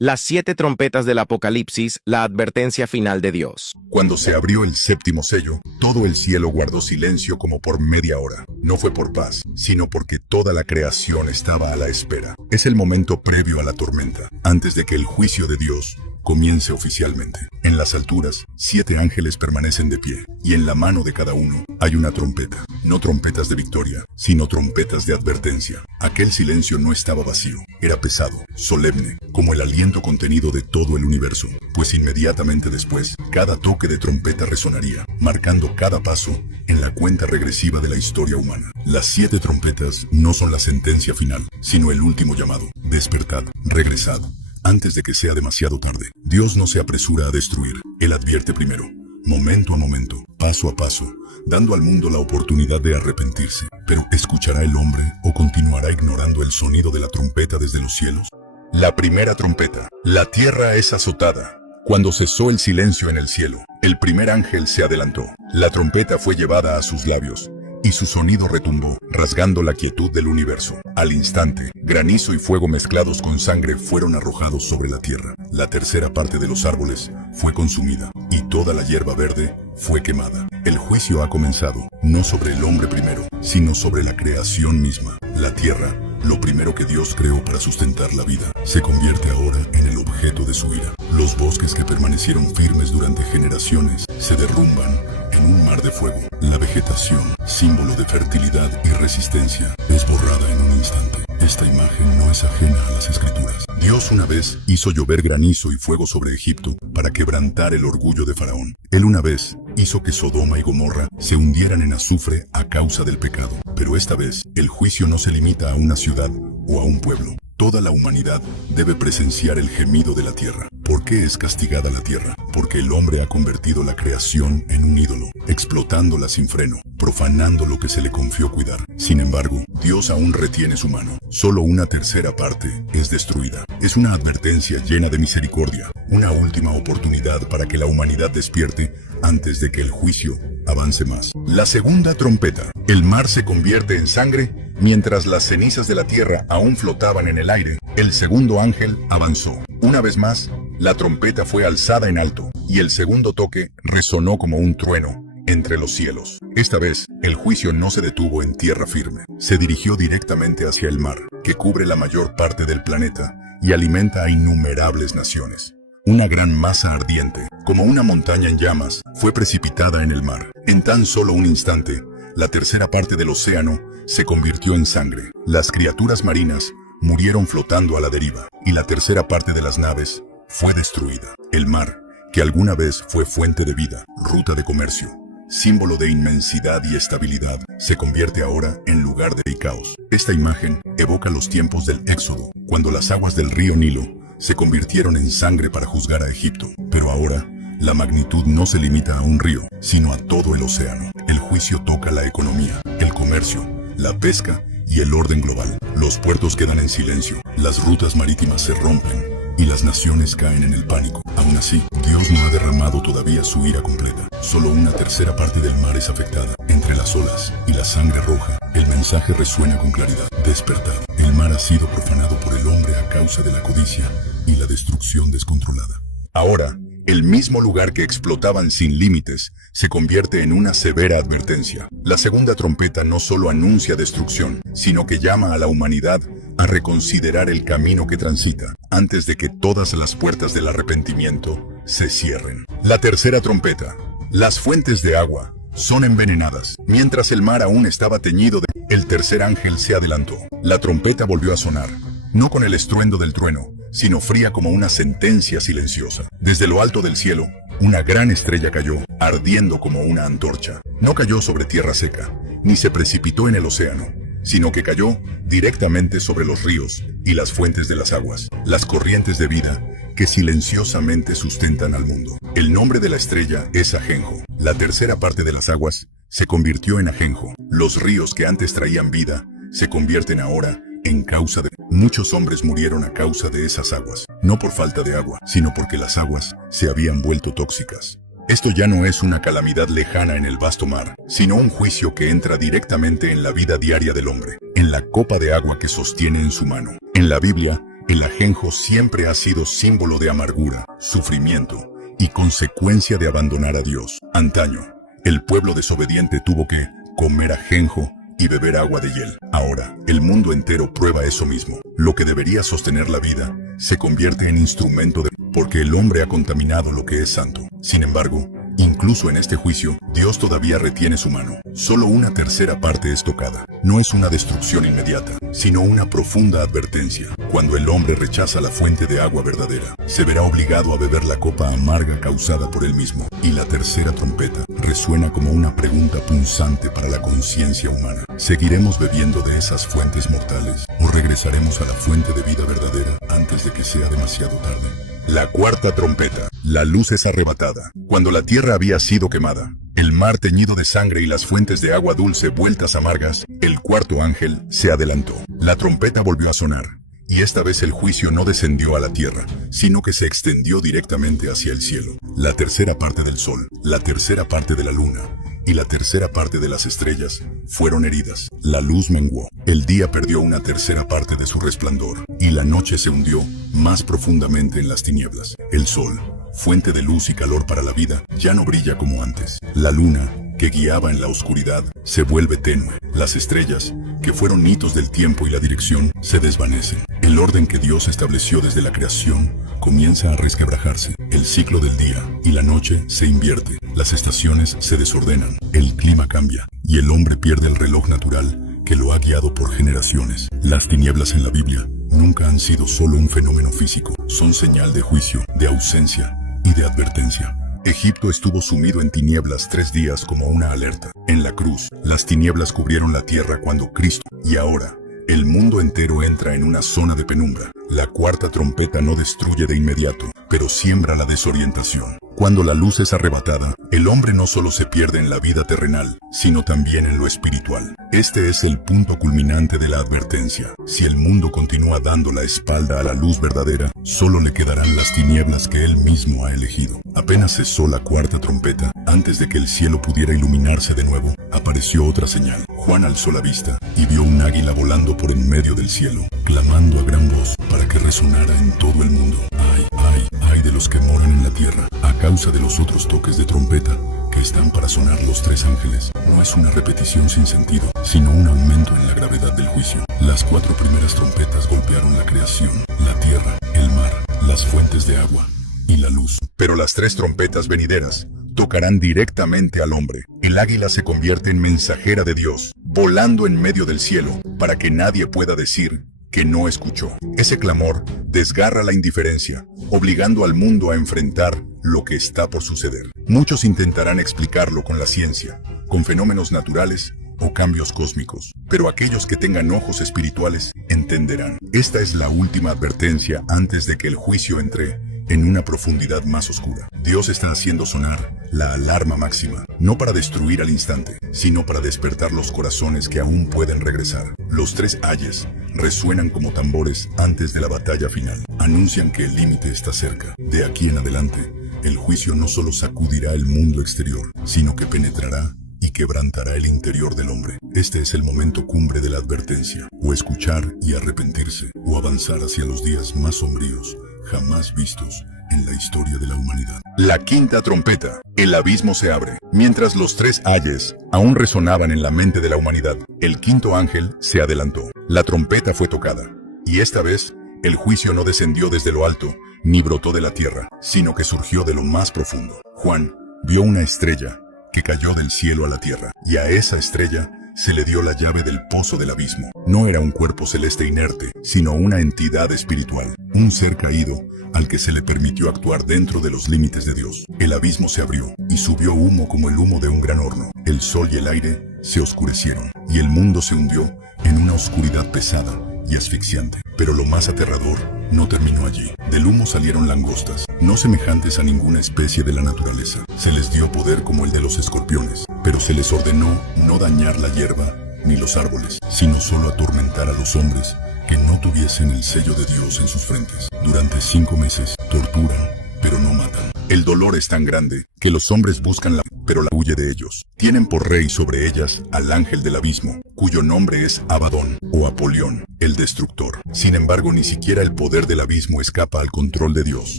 Las 7 trompetas del Apocalipsis, la advertencia final de Dios. Cuando se abrió el séptimo sello, todo el cielo guardó silencio como por media hora. No fue por paz, sino porque toda la creación estaba a la espera. Es el momento previo a la tormenta, antes de que el juicio de Dios comience oficialmente. En las alturas, 7 ángeles permanecen de pie, y en la mano de cada uno hay una trompeta. No trompetas de victoria, sino trompetas de advertencia. Aquel silencio no estaba vacío, era pesado, solemne, como el aliento contenido de todo el universo, pues inmediatamente después, cada toque de trompeta resonaría, marcando cada paso en la cuenta regresiva de la historia humana. Las 7 trompetas no son la sentencia final, sino el último llamado. Despertad, regresad, antes de que sea demasiado tarde. Dios no se apresura a destruir, Él advierte primero, momento a momento, paso a paso, dando al mundo la oportunidad de arrepentirse. Pero ¿escuchará el hombre o continuará ignorando el sonido de la trompeta desde los cielos? La primera trompeta. La tierra es azotada. Cuando cesó el silencio en el cielo, el primer ángel se adelantó. La trompeta fue llevada a sus labios, y su sonido retumbó, rasgando la quietud del universo. Al instante, granizo y fuego mezclados con sangre fueron arrojados sobre la tierra. La tercera parte de los árboles fue consumida, y toda la hierba verde fue quemada. El juicio ha comenzado, no sobre el hombre primero, sino sobre la creación misma. La tierra, lo primero que Dios creó para sustentar la vida, se convierte ahora en el objeto de su ira. Los bosques que permanecieron firmes durante generaciones se derrumban en un mar de fuego. La vegetación, símbolo de fertilidad y resistencia, es borrada en un instante. Esta imagen no es ajena a las Escrituras. Dios una vez hizo llover granizo y fuego sobre Egipto para quebrantar el orgullo de Faraón. Él una vez hizo que Sodoma y Gomorra se hundieran en azufre a causa del pecado. Pero esta vez, el juicio no se limita a una ciudad o a un pueblo. Toda la humanidad debe presenciar el gemido de la tierra. ¿Por qué es castigada la tierra? Porque el hombre ha convertido la creación en un ídolo, explotándola sin freno, profanando lo que se le confió cuidar. Sin embargo, Dios aún retiene su mano. Solo una tercera parte es destruida. Es una advertencia llena de misericordia, una última oportunidad para que la humanidad despierte antes de que el juicio avance más. La segunda trompeta. El mar se convierte en sangre mientras las cenizas de la tierra aún flotaban en el aire. El segundo ángel avanzó. Una vez más, la trompeta fue alzada en alto, y el segundo toque resonó como un trueno entre los cielos. Esta vez, el juicio no se detuvo en tierra firme. Se dirigió directamente hacia el mar, que cubre la mayor parte del planeta y alimenta a innumerables naciones. Una gran masa ardiente, como una montaña en llamas, fue precipitada en el mar. En tan solo un instante, la tercera parte del océano se convirtió en sangre. Las criaturas marinas murieron flotando a la deriva, y la tercera parte de las naves fue destruida. El mar, que alguna vez fue fuente de vida, ruta de comercio, símbolo de inmensidad y estabilidad, se convierte ahora en lugar de caos. Esta imagen evoca los tiempos del Éxodo, cuando las aguas del río Nilo se convirtieron en sangre para juzgar a Egipto. Pero ahora, la magnitud no se limita a un río, sino a todo el océano. El juicio toca la economía, el comercio, la pesca y el orden global. Los puertos quedan en silencio, las rutas marítimas se rompen y las naciones caen en el pánico. Aún así, Dios no ha derramado todavía su ira completa. Solo una tercera parte del mar es afectada. Entre las olas y la sangre roja, el mensaje resuena con claridad. Despertad. El mar ha sido profanado por el hombre a causa de la codicia y la destrucción descontrolada. Ahora, el mismo lugar que explotaban sin límites se convierte en una severa advertencia. La segunda trompeta no solo anuncia destrucción, sino que llama a la humanidad a reconsiderar el camino que transita, antes de que todas las puertas del arrepentimiento se cierren. La tercera trompeta. Las fuentes de agua son envenenadas. Mientras el mar aún estaba teñido de... El tercer ángel se adelantó. La trompeta volvió a sonar, no con el estruendo del trueno, sino fría como una sentencia silenciosa. Desde lo alto del cielo, una gran estrella cayó, ardiendo como una antorcha. No cayó sobre tierra seca, ni se precipitó en el océano, sino que cayó directamente sobre los ríos y las fuentes de las aguas, las corrientes de vida que silenciosamente sustentan al mundo. El nombre de la estrella es Ajenjo. La tercera parte de las aguas se convirtió en ajenjo. Los ríos que antes traían vida se convierten ahora en causa de... Muchos hombres murieron a causa de esas aguas, no por falta de agua, sino porque las aguas se habían vuelto tóxicas. Esto ya no es una calamidad lejana en el vasto mar, sino un juicio que entra directamente en la vida diaria del hombre, en la copa de agua que sostiene en su mano. En la Biblia, El ajenjo siempre ha sido símbolo de amargura, sufrimiento y consecuencia de abandonar a Dios. Antaño, el pueblo desobediente tuvo que comer ajenjo y beber agua de hiel. Ahora, el mundo entero prueba eso mismo. Lo que debería sostener la vida se convierte en instrumento de... porque el hombre ha contaminado lo que es santo. Sin embargo, incluso en este juicio, Dios todavía retiene su mano. Solo una tercera parte es tocada. No es una destrucción inmediata, sino una profunda advertencia. Cuando el hombre rechaza la fuente de agua verdadera, se verá obligado a beber la copa amarga causada por él mismo. Y la tercera trompeta resuena como una pregunta punzante para la conciencia humana. ¿Seguiremos bebiendo de esas fuentes mortales o regresaremos a la fuente de vida verdadera antes de que sea demasiado tarde? La cuarta trompeta. La luz es arrebatada. Cuando la tierra había sido quemada, el mar teñido de sangre y las fuentes de agua dulce vueltas amargas, el cuarto ángel se adelantó. La trompeta volvió a sonar, y esta vez el juicio no descendió a la tierra, sino que se extendió directamente hacia el cielo. La tercera parte del sol, la tercera parte de la luna y la tercera parte de las estrellas fueron heridas. La luz menguó. El día perdió una tercera parte de su resplandor, y la noche se hundió más profundamente en las tinieblas. El sol, fuente de luz y calor para la vida, ya no brilla como antes. La luna, que guiaba en la oscuridad, se vuelve tenue. Las estrellas, que fueron hitos del tiempo y la dirección, se desvanecen. El orden que Dios estableció desde la creación comienza a resquebrajarse. El ciclo del día y la noche se invierte. Las estaciones se desordenan. El clima cambia y el hombre pierde el reloj natural que lo ha guiado por generaciones. Las tinieblas en la Biblia nunca han sido solo un fenómeno físico. Son señal de juicio, de ausencia y de advertencia. Egipto estuvo sumido en tinieblas 3 días como una alerta. En la cruz, las tinieblas cubrieron la tierra cuando Cristo, y ahora, el mundo entero entra en una zona de penumbra. La cuarta trompeta no destruye de inmediato, pero siembra la desorientación. Cuando la luz es arrebatada, el hombre no solo se pierde en la vida terrenal, sino también en lo espiritual. Este es el punto culminante de la advertencia. Si el mundo continúa dando la espalda a la luz verdadera, solo le quedarán las tinieblas que él mismo ha elegido. Apenas cesó la cuarta trompeta, antes de que el cielo pudiera iluminarse de nuevo, apareció otra señal. Juan alzó la vista y vio un águila volando por en medio del cielo, clamando a gran voz para que resonara en todo el mundo. ¡Ay, ay, ay de los que moran en la tierra! A causa de los otros toques de trompeta que están para sonar los 3 ángeles, no es una repetición sin sentido, sino un aumento en la gravedad del juicio. Las 4 primeras trompetas golpearon la creación, la tierra, el mar, las fuentes de agua y la luz. Pero las 3 trompetas venideras tocarán directamente al hombre. El águila se convierte en mensajera de Dios, volando en medio del cielo, para que nadie pueda decir que no escuchó. Ese clamor desgarra la indiferencia, obligando al mundo a enfrentar lo que está por suceder. Muchos intentarán explicarlo con la ciencia, con fenómenos naturales o cambios cósmicos, pero aquellos que tengan ojos espirituales entenderán. Esta es la última advertencia antes de que el juicio entre en una profundidad más oscura. Dios está haciendo sonar la alarma máxima, no para destruir al instante, sino para despertar los corazones que aún pueden regresar. Los 3 ayes resuenan como tambores antes de la batalla final. Anuncian que el límite está cerca. De aquí en adelante, el juicio no solo sacudirá el mundo exterior, sino que penetrará y quebrantará el interior del hombre. Este es el momento cumbre de la advertencia. O escuchar y arrepentirse, o avanzar hacia los días más sombríos jamás vistos en la historia de la humanidad. La quinta trompeta. El abismo se abre. Mientras los 3 ayes aún resonaban en la mente de la humanidad, el quinto ángel se adelantó. La trompeta fue tocada, y esta vez el juicio no descendió desde lo alto, ni brotó de la tierra, sino que surgió de lo más profundo. Juan vio una estrella que cayó del cielo a la tierra, y a esa estrella se le dio la llave del pozo del abismo. No era un cuerpo celeste inerte, sino una entidad espiritual, un ser caído al que se le permitió actuar dentro de los límites de Dios. El abismo se abrió y subió humo como el humo de un gran horno. El sol y el aire se oscurecieron y el mundo se hundió en una oscuridad pesada y asfixiante. Pero lo más aterrador no terminó allí. Del humo salieron langostas, no semejantes a ninguna especie de la naturaleza. Se les dio poder como el de los escorpiones, pero se les ordenó no dañar la hierba ni los árboles, sino solo atormentar a los hombres que no tuviesen el sello de Dios en sus frentes. Durante 5 meses torturan, pero no matan. El dolor es tan grande que los hombres buscan la... pero la huye de ellos. Tienen por rey sobre ellas al ángel del abismo, cuyo nombre es Abadón o Apolión, el destructor. Sin embargo, ni siquiera el poder del abismo escapa al control de Dios.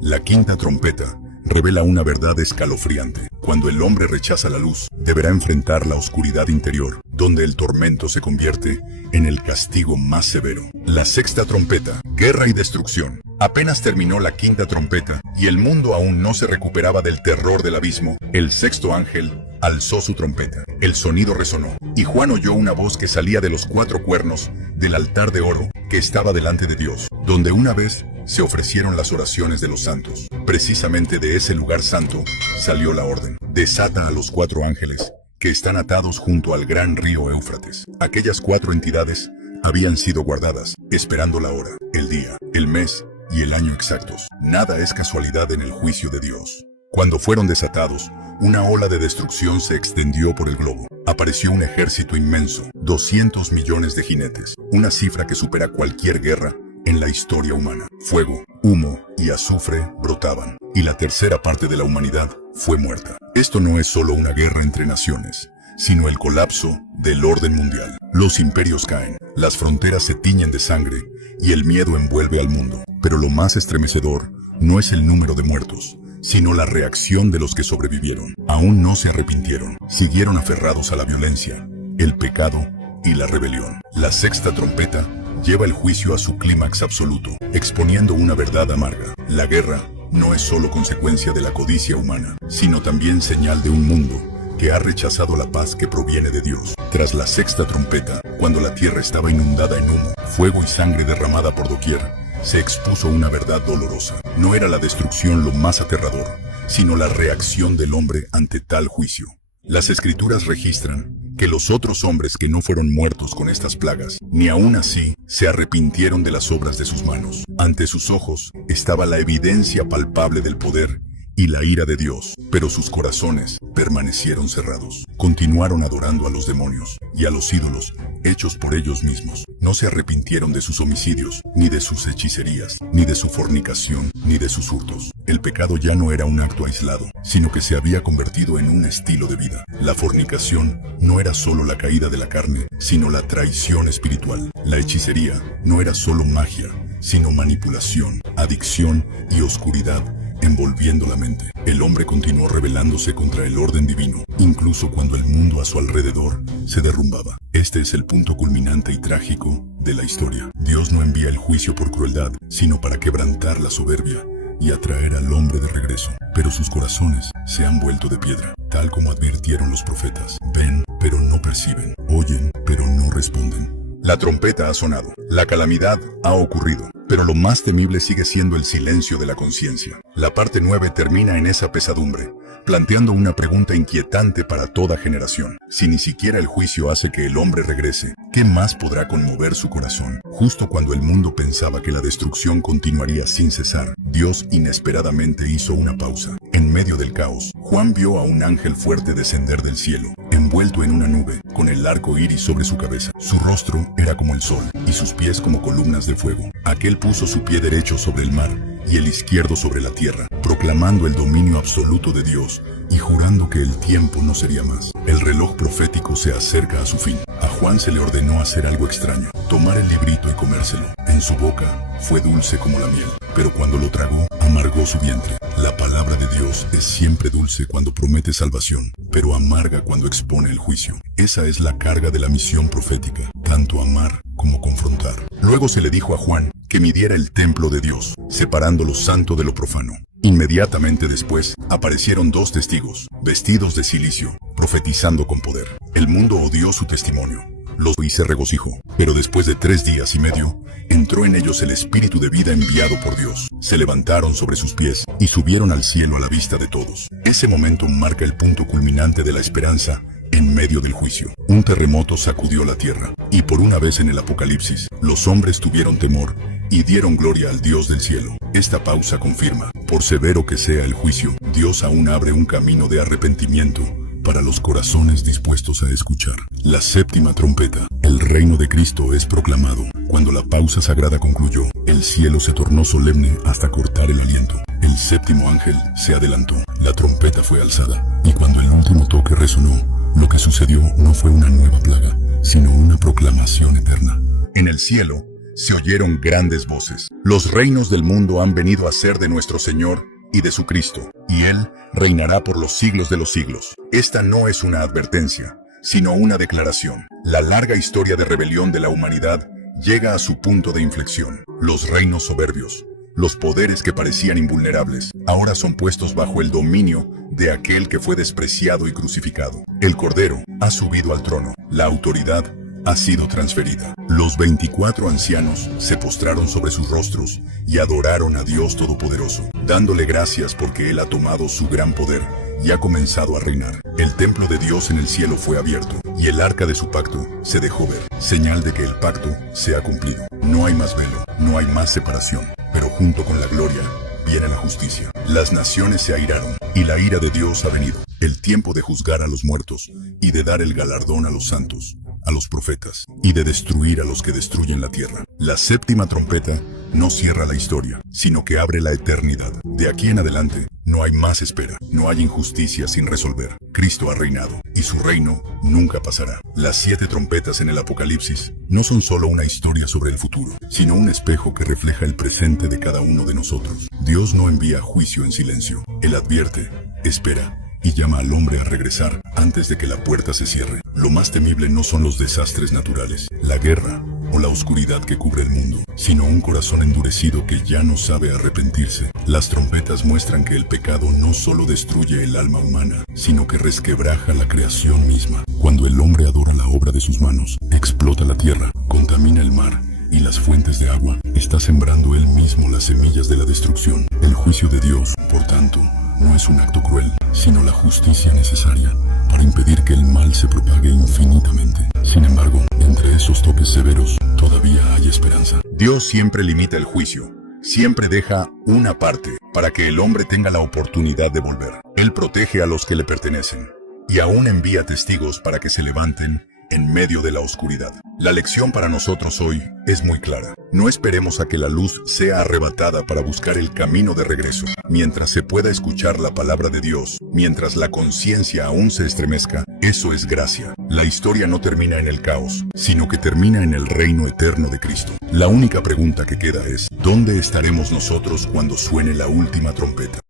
La quinta trompeta revela una verdad escalofriante. Cuando el hombre rechaza la luz, deberá enfrentar la oscuridad interior, donde el tormento se convierte en el castigo más severo. La sexta trompeta, guerra y destrucción. Apenas terminó la quinta trompeta y el mundo aún no se recuperaba del terror del abismo. El sexto ángel alzó su trompeta. El sonido resonó y Juan oyó una voz que salía de los 4 cuernos del altar de oro que estaba delante de Dios, donde una vez se ofrecieron las oraciones de los santos. Precisamente de ese lugar santo salió la orden. Desata a los 4 ángeles que están atados junto al gran río Éufrates. Aquellas 4 entidades habían sido guardadas, esperando la hora, el día, el mes y el año exactos. Nada es casualidad en el juicio de Dios. Cuando fueron desatados, una ola de destrucción se extendió por el globo. Apareció un ejército inmenso, 200 millones de jinetes, una cifra que supera cualquier guerra en la historia humana. Fuego, humo y azufre brotaban, y la tercera parte de la humanidad fue muerta. Esto no es solo una guerra entre naciones, sino el colapso del orden mundial. Los imperios caen, las fronteras se tiñen de sangre y el miedo envuelve al mundo. Pero lo más estremecedor no es el número de muertos, sino la reacción de los que sobrevivieron. Aún no se arrepintieron, siguieron aferrados a la violencia, el pecado y la rebelión. La sexta trompeta lleva el juicio a su clímax absoluto, exponiendo una verdad amarga. La guerra no es solo consecuencia de la codicia humana, sino también señal de un mundo que ha rechazado la paz que proviene de Dios. Tras la sexta trompeta, cuando la tierra estaba inundada en humo, fuego y sangre derramada por doquier, se expuso una verdad dolorosa. No era la destrucción lo más aterrador, sino la reacción del hombre ante tal juicio. Las escrituras registran que los otros hombres que no fueron muertos con estas plagas, ni aún así se arrepintieron de las obras de sus manos. Ante sus ojos estaba la evidencia palpable del poder y la ira de Dios, pero sus corazones permanecieron cerrados. Continuaron adorando a los demonios y a los ídolos hechos por ellos mismos. No se arrepintieron de sus homicidios, ni de sus hechicerías, ni de su fornicación, ni de sus hurtos. El pecado ya no era un acto aislado, sino que se había convertido en un estilo de vida. La fornicación no era solo la caída de la carne, sino la traición espiritual. La hechicería no era solo magia, sino manipulación, adicción y oscuridad envolviendo la mente. El hombre continuó rebelándose contra el orden divino, incluso cuando el mundo a su alrededor se derrumbaba. Este es el punto culminante y trágico de la historia. Dios no envía el juicio por crueldad, sino para quebrantar la soberbia y atraer al hombre de regreso. Pero sus corazones se han vuelto de piedra, tal como advirtieron los profetas. Ven, pero no perciben. Oyen, pero no responden. La trompeta ha sonado, la calamidad ha ocurrido, pero lo más temible sigue siendo el silencio de la conciencia. La parte 9 termina en esa pesadumbre, planteando una pregunta inquietante para toda generación. Si ni siquiera el juicio hace que el hombre regrese, ¿qué más podrá conmover su corazón? Justo cuando el mundo pensaba que la destrucción continuaría sin cesar, Dios inesperadamente hizo una pausa. En medio del caos, Juan vio a un ángel fuerte descender del cielo, envuelto en una nube, con el arco iris sobre su cabeza. Su rostro era como el sol, y sus pies como columnas de fuego. Aquel puso su pie derecho sobre el mar, y el izquierdo sobre la tierra, proclamando el dominio absoluto de Dios, y jurando que el tiempo no sería más. El reloj profético se acerca a su fin. A Juan se le ordenó hacer algo extraño, tomar el librito y comérselo. En su boca fue dulce como la miel, pero cuando lo tragó, amargó su vientre. La palabra de Dios es siempre dulce cuando promete salvación, pero amarga cuando expone el juicio. Esa es la carga de la misión profética, tanto amar como confrontar. Luego se le dijo a Juan que midiera el templo de Dios, separando lo santo de lo profano. Inmediatamente después, aparecieron 2 testigos, vestidos de cilicio, profetizando con poder. El mundo odió su testimonio, los y se regocijó, pero después de 3 días y medio, entró en ellos el espíritu de vida enviado por Dios. Se levantaron sobre sus pies y subieron al cielo a la vista de todos. Ese momento marca el punto culminante de la esperanza en medio del juicio. Un terremoto sacudió la tierra, y por una vez en el Apocalipsis, los hombres tuvieron temor y dieron gloria al Dios del cielo. Esta pausa confirma, por severo que sea el juicio, Dios aún abre un camino de arrepentimiento para los corazones dispuestos a escuchar. La séptima trompeta. El reino de Cristo es proclamado. Cuando la pausa sagrada concluyó, el cielo se tornó solemne hasta cortar el aliento. El séptimo ángel se adelantó, la trompeta fue alzada, y cuando el último toque resonó, lo que sucedió no fue una nueva plaga, sino una proclamación eterna. En el cielo se oyeron grandes voces. Los reinos del mundo han venido a ser de nuestro Señor y de su Cristo, y Él reinará por los siglos de los siglos. Esta no es una advertencia, sino una declaración. La larga historia de rebelión de la humanidad llega a su punto de inflexión. Los reinos soberbios, los poderes que parecían invulnerables, ahora son puestos bajo el dominio de aquel que fue despreciado y crucificado. El Cordero ha subido al trono. La autoridad ha sido transferida. Los 24 ancianos se postraron sobre sus rostros y adoraron a Dios Todopoderoso, dándole gracias porque Él ha tomado su gran poder y ha comenzado a reinar. El templo de Dios en el cielo fue abierto y el arca de su pacto se dejó ver, señal de que el pacto se ha cumplido. No hay más velo, no hay más separación, pero junto con la gloria viene la justicia. Las naciones se airaron y la ira de Dios ha venido. El tiempo de juzgar a los muertos y de dar el galardón a los santos, a los profetas, y de destruir a los que destruyen la tierra. La séptima trompeta no cierra la historia, sino que abre la eternidad. De aquí en adelante, no hay más espera, no hay injusticia sin resolver. Cristo ha reinado, y su reino nunca pasará. Las 7 trompetas en el Apocalipsis no son solo una historia sobre el futuro, sino un espejo que refleja el presente de cada uno de nosotros. Dios no envía juicio en silencio. Él advierte, espera, y llama al hombre a regresar antes de que la puerta se cierre. Lo más temible no son los desastres naturales, la guerra o la oscuridad que cubre el mundo, sino un corazón endurecido que ya no sabe arrepentirse. Las trompetas muestran que el pecado no solo destruye el alma humana, sino que resquebraja la creación misma. Cuando el hombre adora la obra de sus manos, explota la tierra, contamina el mar y las fuentes de agua, está sembrando él mismo las semillas de la destrucción. El juicio de Dios, por tanto, no es un acto cruel, sino la justicia necesaria para impedir que el mal se propague infinitamente. Sin embargo, entre esos toques severos, todavía hay esperanza. Dios siempre limita el juicio, siempre deja una parte para que el hombre tenga la oportunidad de volver. Él protege a los que le pertenecen y aún envía testigos para que se levanten en medio de la oscuridad. La lección para nosotros hoy es muy clara. No esperemos a que la luz sea arrebatada para buscar el camino de regreso. Mientras se pueda escuchar la palabra de Dios, mientras la conciencia aún se estremezca, eso es gracia. La historia no termina en el caos, sino que termina en el reino eterno de Cristo. La única pregunta que queda es, ¿dónde estaremos nosotros cuando suene la última trompeta?